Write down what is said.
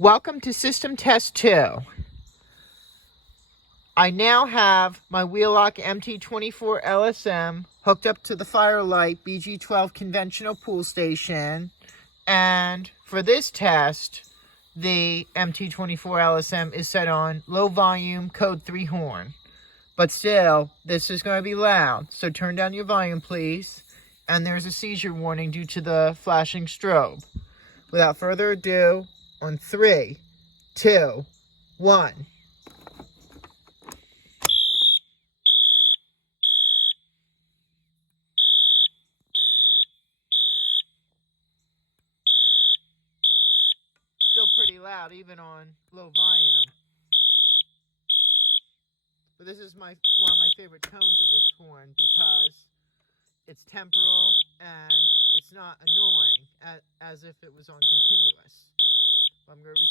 Welcome to System Test 2. I now have my Wheelock MT-24-LSM hooked up to the Firelite BG12 conventional pool station. And for this test, the MT-24-LSM is set on low volume code 3 horn. But still, this is going to be loud, so turn down your volume, please. And there's a seizure warning due to the flashing strobe. Without further ado, on 3, 2, 1. Still pretty loud, even on low volume. But this is one of my favorite tones of this horn because it's temporal and it's not annoying as if it was on continuous. I'm going to